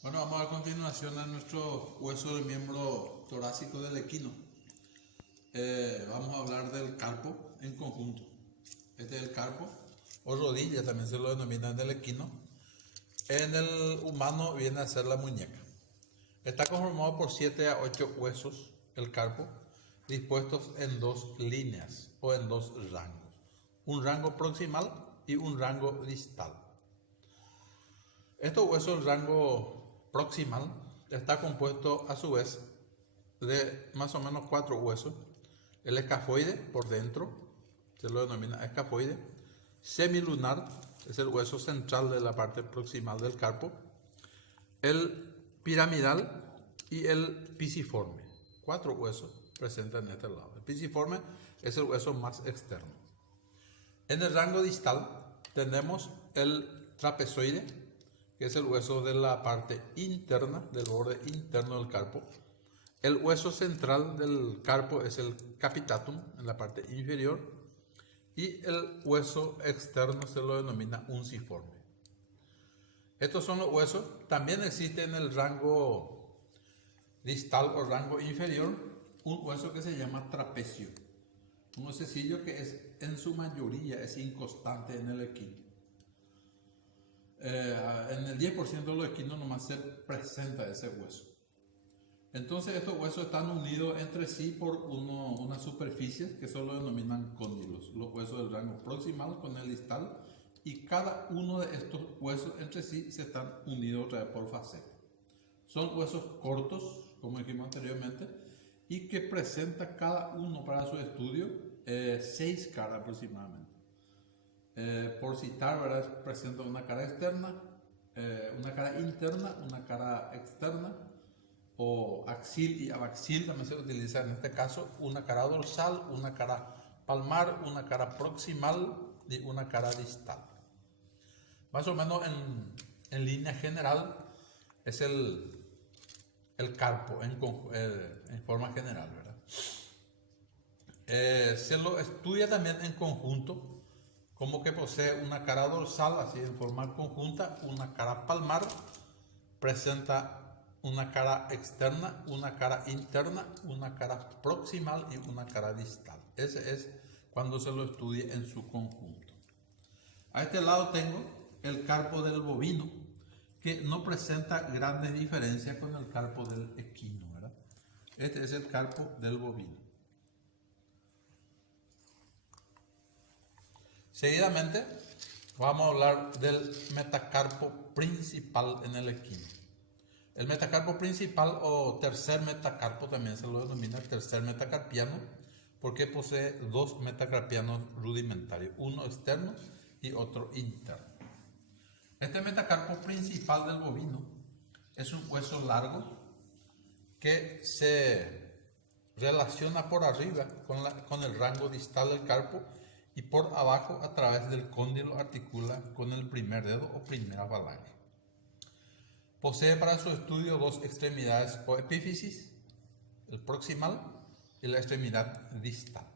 Bueno, vamos a continuación a nuestro hueso del miembro torácico del equino. Vamos a hablar del carpo en conjunto. Este es el carpo, o rodilla, también se lo denomina en el equino. En el humano viene a ser la muñeca. Está conformado por 7 a 8 huesos, el carpo, dispuestos en dos líneas o en dos rangos. Un rango proximal y un rango distal. Estos huesos, el rango proximal, está compuesto a su vez de más o menos 4 huesos. El escafoide por dentro, se lo denomina escafoide. Semilunar es el hueso central de la parte proximal del carpo. El piramidal y el pisiforme. 4 huesos presentes en este lado. El pisiforme es el hueso más externo. En el rango distal tenemos el trapezoide, que es el hueso de la parte interna, del borde interno del carpo. El hueso central del carpo es el capitatum, en la parte inferior, y el hueso externo se lo denomina unciforme. Estos son los huesos. También existe en el rango distal o rango inferior un hueso que se llama trapecio, un huesecillo que es en su mayoría es inconstante en el equino. En el 10% de los equinos nomás se presenta ese hueso. Entonces estos huesos están unidos entre sí por una superficie que solo denominan cóndilos, los huesos del rango proximal con el distal, y cada uno de estos huesos entre sí se están unidos otra vez por faceta. Son huesos cortos, como dijimos anteriormente, y que presenta cada uno para su estudio 6 caras aproximadamente. Por citar, ¿verdad? Presenta una cara externa, una cara interna, una cara externa, o axil y abaxil también se utiliza en este caso, una cara dorsal, una cara palmar, una cara proximal y una cara distal. Más o menos en línea general es el carpo en forma general, ¿verdad? Se lo estudia también en conjunto, como que posee una cara dorsal, así en forma conjunta, una cara palmar, presenta una cara externa, una cara interna, una cara proximal y una cara distal. Ese es cuando se lo estudia en su conjunto. A este lado tengo el carpo del bovino, que no presenta grandes diferencias con el carpo del equino, ¿verdad? Este es el carpo del bovino. Seguidamente vamos a hablar del metacarpo principal en el equino. El metacarpo principal o tercer metacarpo también se lo denomina tercer metacarpiano, porque posee 2 metacarpianos rudimentarios, uno externo y otro interno. Este metacarpo principal del bovino es un hueso largo que se relaciona por arriba con el rango distal del carpo, y por abajo a través del cóndilo articula con el primer dedo o primera falange. Posee para su estudio 2 extremidades o epífisis, el proximal y la extremidad distal.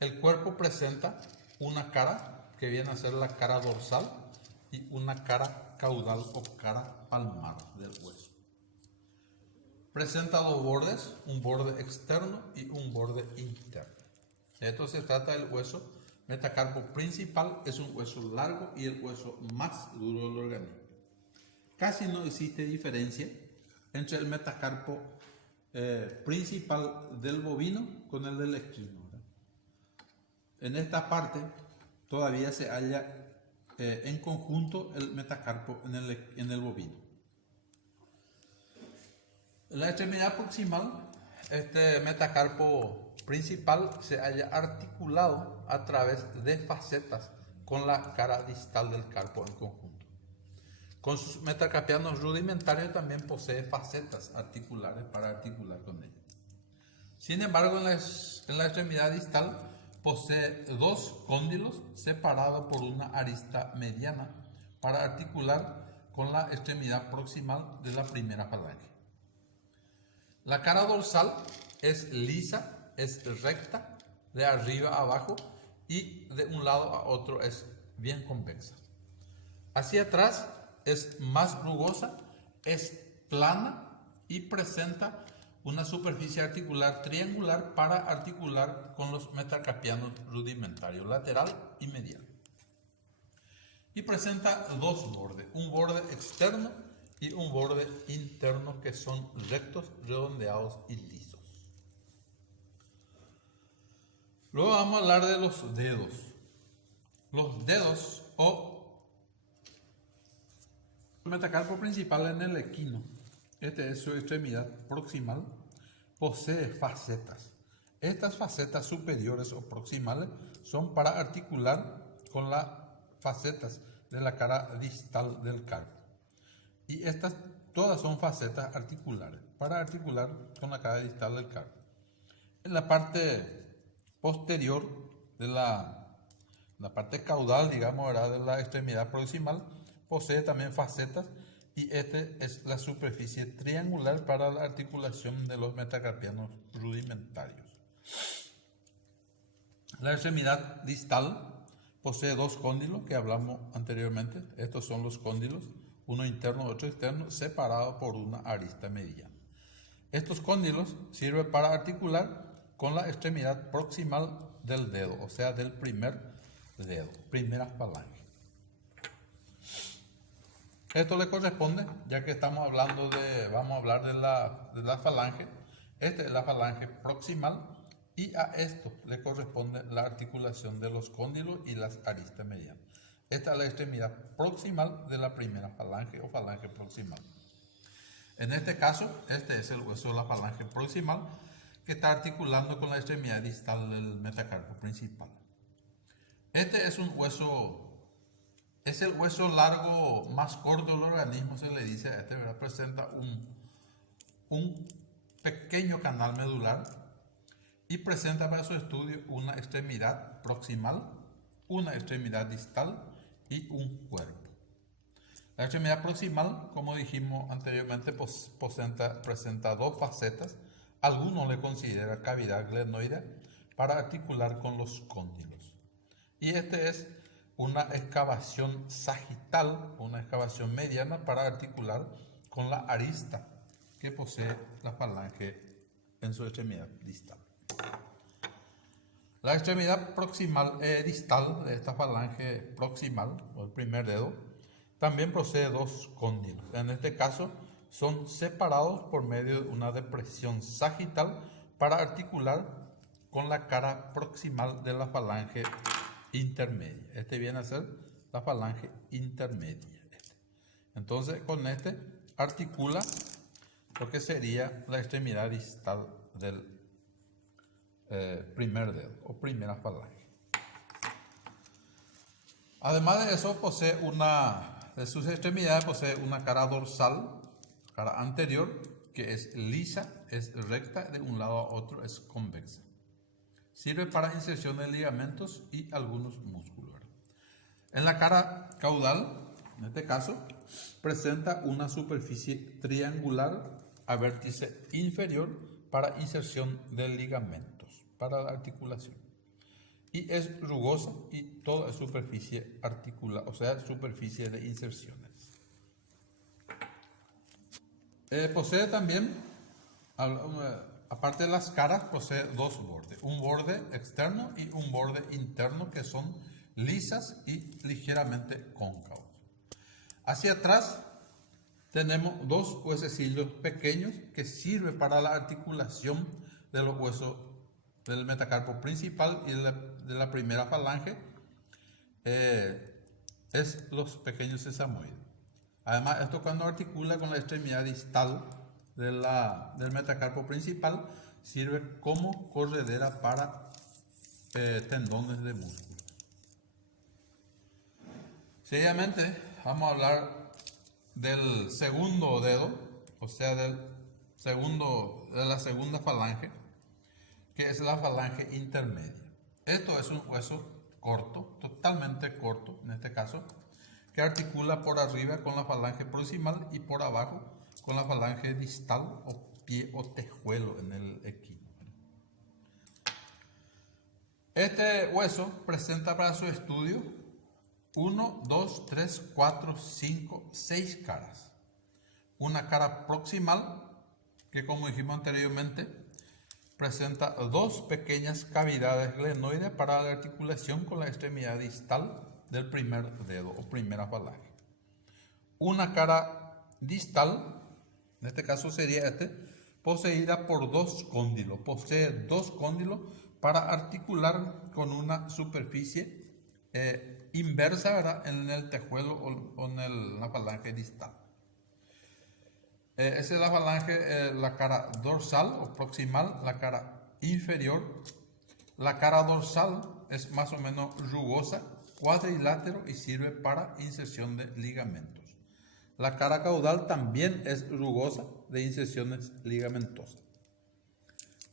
El cuerpo presenta una cara que viene a ser la cara dorsal y una cara caudal o cara palmar del hueso. Presenta 2 bordes, un borde externo y un borde interno. De esto se trata del hueso metacarpo principal, es un hueso largo y el hueso más duro del organismo. Casi no existe diferencia entre el metacarpo principal del bovino con el del equino, ¿verdad? En esta parte todavía se halla en conjunto el metacarpo en el bovino. En la extremidad proximal, este metacarpo principal se halla articulado a través de facetas con la cara distal del carpo en conjunto. Con sus metacarpianos rudimentarios también posee facetas articulares para articular con ellos. Sin embargo, en la extremidad distal posee 2 cóndilos separados por una arista mediana para articular con la extremidad proximal de la primera falange. La cara dorsal es lisa, es recta, de arriba a abajo, y de un lado a otro es bien convexa. Hacia atrás es más rugosa es plana y presenta una superficie articular triangular para articular con los metacarpianos rudimentarios, lateral y medial. Y presenta dos bordes, un borde externo y un borde interno que son rectos, redondeados y lisos. Luego vamos a hablar de los dedos. Los dedos o el metacarpo principal en el equino, este es su extremidad proximal, posee facetas. Estas facetas superiores o proximales son para articular con las facetas de la cara distal del carpo. Y estas todas son facetas articulares, para articular con la cara distal del carpo. En la parte posterior de la parte caudal, digamos, ¿verdad?, de la extremidad proximal, posee también facetas y este es la superficie triangular para la articulación de los metacarpianos rudimentarios. La extremidad distal posee dos cóndilos que hablamos anteriormente. Estos son los cóndilos, uno interno y otro externo, separados por una arista mediana. Estos cóndilos sirven para articular con la extremidad proximal del dedo, o sea, del primer dedo, primera falange. Esto le corresponde, ya que vamos a hablar de la falange. Esta es la falange proximal y a esto le corresponde la articulación de los cóndilos y las aristas medianas. Esta es la extremidad proximal de la primera falange o falange proximal. En este caso, este es el hueso de la falange proximal que está articulando con la extremidad distal del metacarpo principal. Este es un hueso, es el hueso largo más corto del organismo, se le dice a este, ¿verdad? Presenta un pequeño canal medular y presenta para su estudio una extremidad proximal, una extremidad distal y un cuerpo. La extremidad proximal, como dijimos anteriormente, presenta dos facetas. Algunos le consideran cavidad glenoidea para articular con los cóndilos. Y este es una excavación sagital, una excavación mediana para articular con la arista que posee la falange en su extremidad distal. La extremidad proximal distal de esta falange proximal, o el primer dedo, también posee dos cóndilos. En este caso, son separados por medio de una depresión sagital para articular con la cara proximal de la falange intermedia. Este viene a ser la falange intermedia. Entonces, con este articula lo que sería la extremidad distal del primer dedo o primera falange. Además de eso, de sus extremidades posee una cara dorsal, cara anterior, que es lisa, es recta, de un lado a otro es convexa. Sirve para inserción de ligamentos y algunos músculos. En la cara caudal, en este caso, presenta una superficie triangular a vértice inferior para inserción de ligamentos, para la articulación. Y es rugosa y toda es superficie articular, o sea, superficie de inserciones. Posee también, aparte de las caras, posee dos bordes, un borde externo y un borde interno que son lisas y ligeramente cóncavos. Hacia atrás tenemos dos huesecillos pequeños que sirven para la articulación de los huesos del metacarpo principal y de la primera falange, es los pequeños sesamoides. Además, esto cuando articula con la extremidad distal del metacarpo principal, sirve como corredera para tendones de músculo. Seguidamente, vamos a hablar del segundo dedo, o sea, de la segunda falange, que es la falange intermedia. Esto es un hueso corto, totalmente corto, en este caso, que articula por arriba con la falange proximal y por abajo con la falange distal o pie o tejuelo en el equino. Este hueso presenta para su estudio 1, 2, 3, 4, 5, 6 caras. una cara proximal que, como dijimos anteriormente, presenta dos pequeñas cavidades glenoides para la articulación con la extremidad distal del primer dedo o primera falange. Una cara distal, en este caso sería poseída por dos cóndilos. Posee dos cóndilos para articular con una superficie inversa, ¿verdad?, en el tejuelo o en la falange distal. Esa es la falange, la cara dorsal o proximal, la cara inferior. La cara dorsal es más o menos rugosa, cuadrilátero y sirve para inserción de ligamentos. La cara caudal también es rugosa, de inserciones ligamentosas.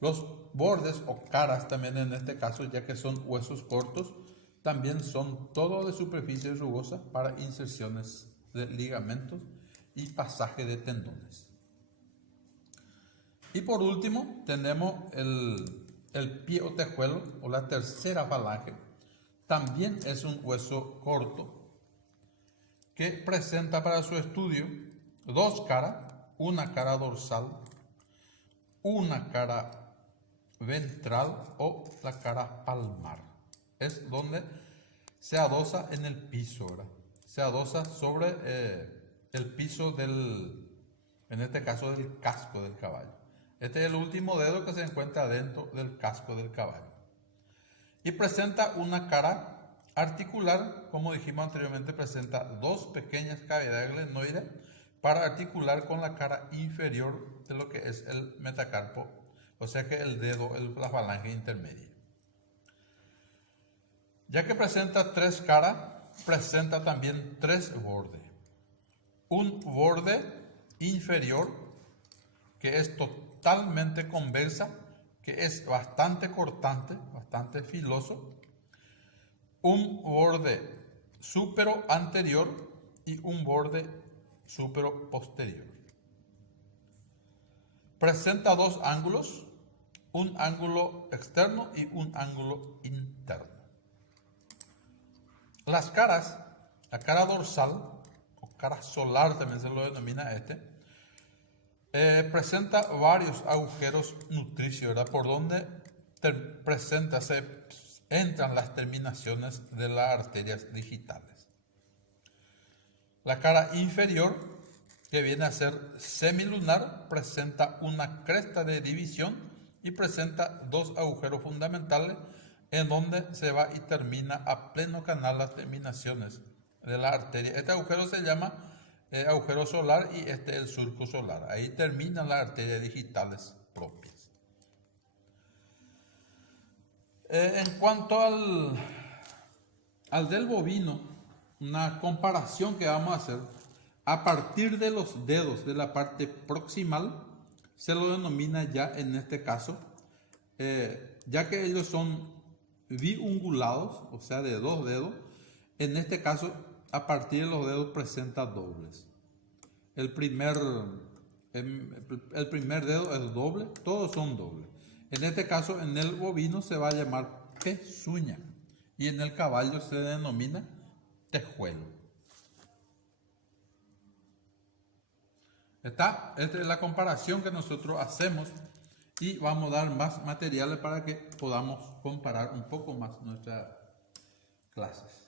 Los bordes o caras también en este caso, ya que son huesos cortos, también son todo de superficie rugosa para inserciones de ligamentos y pasaje de tendones. Y por último tenemos el pie o tejuelo o la tercera falange. También es un hueso corto que presenta para su estudio dos caras, una cara dorsal, una cara ventral o la cara palmar. Es donde se adosa en el piso, ¿verdad? Se adosa sobre el piso en este caso del casco del caballo. Este es el último dedo que se encuentra dentro del casco del caballo. Y presenta una cara articular, como dijimos anteriormente, presenta dos pequeñas cavidades glenoides para articular con la cara inferior de lo que es el metacarpo, o sea que el dedo, la falange intermedia. Ya que presenta tres caras, presenta también tres bordes. Un borde inferior que es totalmente convexa, que es bastante cortante, bastante filoso. Un borde súpero anterior y un borde súpero posterior. Presenta dos ángulos, un ángulo externo y un ángulo interno. Las caras, la cara dorsal o cara solar también se lo denomina presenta varios agujeros nutricios, ¿verdad?, por donde entran las terminaciones de las arterias digitales. La cara inferior, que viene a ser semilunar, presenta una cresta de división y presenta dos agujeros fundamentales en donde se va y termina a pleno canal las terminaciones de la arteria. Este agujero se llama agujero solar y este es el surco solar. Ahí terminan las arterias digitales propias. En cuanto al del bovino, una comparación que vamos a hacer, a partir de los dedos de la parte proximal, se lo denomina ya en este caso, ya que ellos son biungulados, o sea de dos dedos, en este caso a partir de los dedos presenta dobles. El primer dedo es doble, todos son dobles. En este caso, en el bovino se va a llamar pezuña y en el caballo se denomina tejuelo. Esta es la comparación que nosotros hacemos y vamos a dar más materiales para que podamos comparar un poco más nuestras clases.